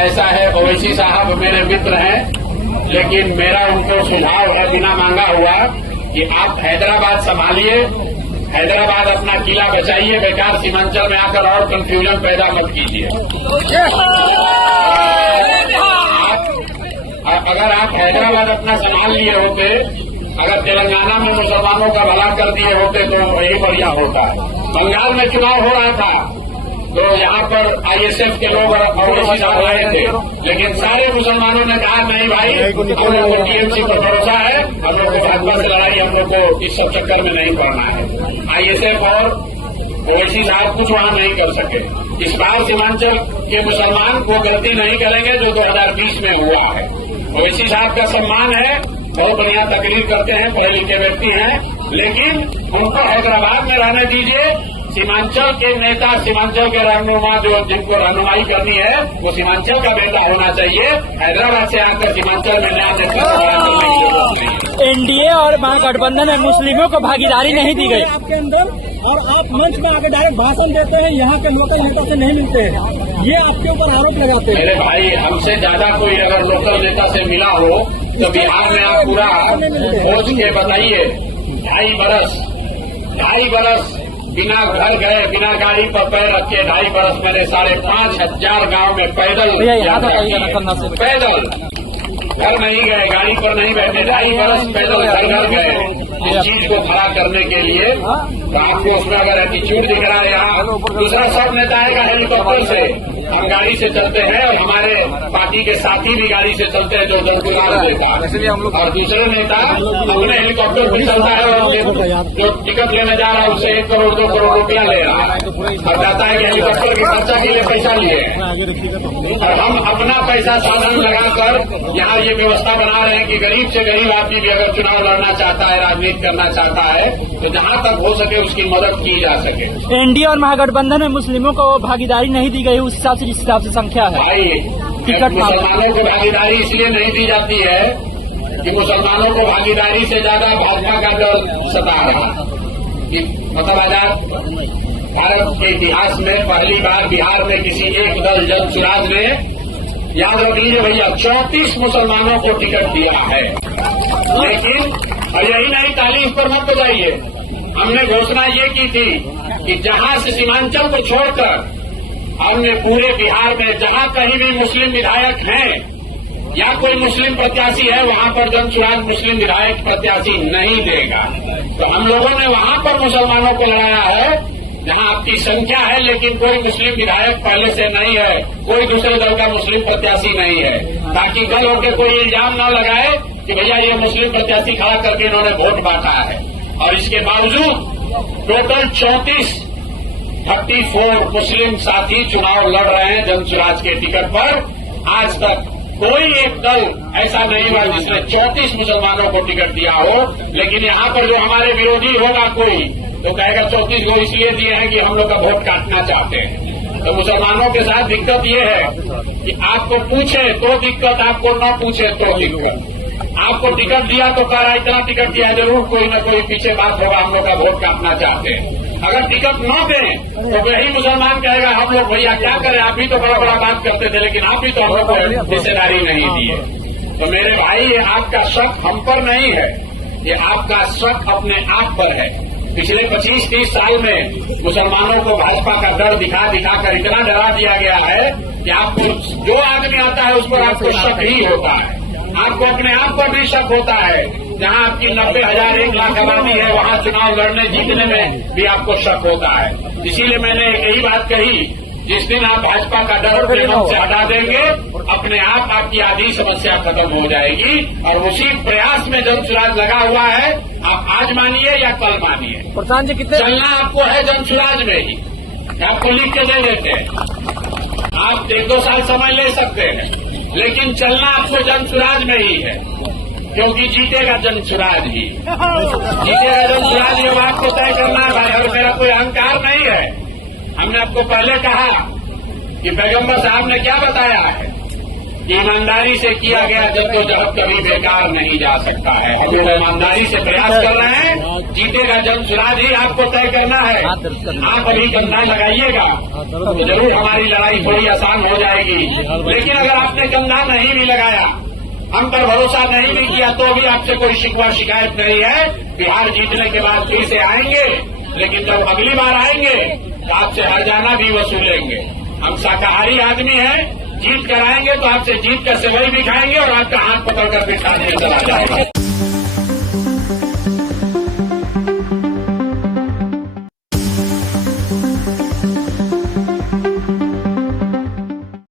ऐसा है, ओवैसी साहब मेरे मित्र हैं, लेकिन मेरा उनको सुझाव है बिना मांगा हुआ कि आप हैदराबाद संभालिए, हैदराबाद अपना किला बचाइए, बेकार सीमांचल में आकर और कंफ्यूजन पैदा मत कीजिए। अगर आप हैदराबाद अपना संभाल लिए होते, अगर तेलंगाना में मुसलमानों का भला कर दिए होते तो यही बढ़िया होता है। बंगाल में चुनाव हो रहा था तो यहाँ पर आईएसएफ के लोग और आए थे, लेकिन सारे मुसलमानों ने कहा नहीं भाई, हम लोग को टीएमसी पर भरोसा है, हम लोग को भाजपा से लड़ाई, हम लोग को इस सब चक्कर में नहीं पड़ना है। आईएसएफ और ओवैसी साहब कुछ वहां नहीं कर सके। इस बार सीमांचल के मुसलमान वो गलती नहीं करेंगे जो 2020 में हुआ है। ओवैसी साहब का सम्मान है, बहुत बढ़िया तकरीर करते हैं, पढ़े लिखे व्यक्ति हैं, लेकिन उनको हैदराबाद में रहने दीजिए। सीमांचल के नेता, सीमांचल के रहनुमा जो जिनको रहनुमाई करनी है वो सीमांचल का बेटा होना चाहिए। हैदराबाद से आकर सीमांचल में नया नेतृत्व। एनडीए और महागठबंधन में मुस्लिमों को भागीदारी नहीं दी गई आपके अंदर, और आप मंच में आकर डायरेक्ट भाषण देते हैं, यहाँ के लोकल नेता से नहीं मिलते हैं, ये आपके ऊपर आरोप लगाते हैं। मेरे भाई, हमसे ज्यादा कोई अगर लोकल नेता से मिला हो तो बिहार में आप पूरा खोज के बताइए। 2.5 बरस बिना घर गए, बिना गाड़ी पर पैर रखे 2.5 बरस मैंने 5,500 गांव में पैदल घर नहीं गए, गाड़ी पर नहीं बैठे, 2.5 बरस पैदल घर गए इस चीज को खड़ा करने के लिए। तो आपको उसमें अगर एटीट्यूड दिख रहा है, यहाँ दूसरा सब नेता आएगा हेलीकॉप्टर से, हम गाड़ी से चलते हैं और हमारे पार्टी के साथी भी गाड़ी से चलते हैं जो जनसुराज देता, और दूसरे नेता अपने हेलीकॉप्टर पर चलता है और जो टिकट लेने जा रहा है उससे 1 करोड़ 2 करोड़ रुपया ले रहा है और कहता है कि हेलीकॉप्टर की खर्चा के लिए पैसा लिए। और हम अपना पैसा साधन लगाकर यहाँ ये व्यवस्था बना रहे हैं कि गरीब से गरीब आदमी भी अगर चुनाव लड़ना चाहता है, राजनीति करना चाहता है, तो जहाँ तक हो सके उसकी मदद की जा सके। एनडीए और महागठबंधन में मुस्लिमों को भागीदारी नहीं दी गई, उस हिसाब से जिस हिसाब से संख्या है। भाई, मुसलमानों को भागीदारी इसलिए नहीं दी जाती है कि मुसलमानों को भागीदारी से ज्यादा भाजपा का डर सता रहा कि मतलब आजाद भारत के इतिहास में पहली बार बिहार में किसी एक दल जनसुराज ने, याद रख लीजिए भैया, 34 मुसलमानों को टिकट दिया है। लेकिन और यही नहीं, ताली इस पर मत बजाइए, हमने घोषणा ये की थी कि जहां से सीमांचल को छोड़कर हमने पूरे बिहार में जहां कहीं भी मुस्लिम विधायक हैं या कोई मुस्लिम प्रत्याशी है, वहां पर जनसुराज मुस्लिम विधायक प्रत्याशी नहीं देगा। तो हम लोगों ने वहां पर मुसलमानों को लड़ाया है जहां आपकी संख्या है, लेकिन कोई मुस्लिम विधायक पहले से नहीं है, कोई दूसरे दल का मुस्लिम प्रत्याशी नहीं है, ताकि कल होकर कोई इल्जाम न लगाए कि भैया ये मुस्लिम प्रत्याशी खड़ा करके इन्होंने वोट बांटा है। और इसके बावजूद टोटल 34 मुस्लिम साथी चुनाव लड़ रहे हैं जनसुराज के टिकट पर। आज तक कोई एक दल ऐसा नहीं हुआ जिसने 34 मुसलमानों को टिकट दिया हो। लेकिन यहाँ पर जो हमारे विरोधी होगा कोई तो कहेगा 34 को इसलिए दिए हैं कि हम लोग का वोट काटना चाहते हैं। तो मुसलमानों के साथ दिक्कत ये है कि आपको पूछे तो दिक्कत, आपको न पूछे तो दिक्कत। आपको टिकट दिया तो कह रहा इतना टिकट दिया, जरूर कोई न कोई पीछे बात होगा, हम लोग का वोट काटना चाहते हैं। अगर टिकट न दें तो वही मुसलमान कहेगा हम लोग भैया क्या करें, आप भी तो बड़ा बड़ा बात करते थे, लेकिन आप भी तो हम लोग को हिस्सेदारी नहीं दिए। तो मेरे भाई, ये आपका शक हम पर नहीं है, ये आपका शक अपने आप पर है। पिछले 25-30 साल में मुसलमानों को भाजपा का डर दिखा कर इतना डरा दिया गया है कि आपको जो आदमी आता है उस पर आपको शक ही होता है, आपको अपने आप पर भी शक होता है। जहां आपकी 90,000 1 लाख आबादी है, वहां चुनाव लड़ने जीतने में भी आपको शक होता है। इसीलिए मैंने यही बात कही, जिस दिन आप भाजपा का डर अपने मन से हटा देंगे, अपने आप आपकी आधी समस्या खत्म हो जाएगी। और उसी प्रयास में जनसुराज लगा हुआ है। आप आज मानिए या कल मानिए, प्रधान जी कितने चलना आपको है जनसुराज में ही। आपको लिख के दे देते हैं, आप 1-2 साल समय ले सकते हैं, लेकिन चलना आपको जनसुराज में ही है, क्योंकि जीतेगा जनसुराज ही, जीतेगा जनसुराज। ये बात को तय करना है भाई, और मेरा कोई अहंकार नहीं है। हमने आपको पहले कहा कि पैगंबर साहब ने क्या बताया है ईमानदारी से किया गया जद्दोजहद कभी बेकार नहीं जा सकता है। हम लोग ईमानदारी से प्रयास कर रहे हैं। जीतेगा जनसुराज ही आपको तय करना है। आप अभी कंधा लगाइएगा तो जरूर हमारी लड़ाई थोड़ी आसान हो जाएगी। लेकिन अगर आपने कंधा नहीं भी लगाया, हम पर भरोसा नहीं भी किया, तो भी आपसे कोई शिकवा शिकायत नहीं है। बिहार जीतने के बाद फिर से आएंगे, लेकिन जब अगली बार आएंगे तो आपसे हर्जाना भी वसूलेंगे। हम शाकाहारी आदमी हैं, जीत कर आएंगे तो आपसे जीत कर सेवई भी खाएंगे और आपका हाथ पकड़कर बिठा दिया चला जाएगा।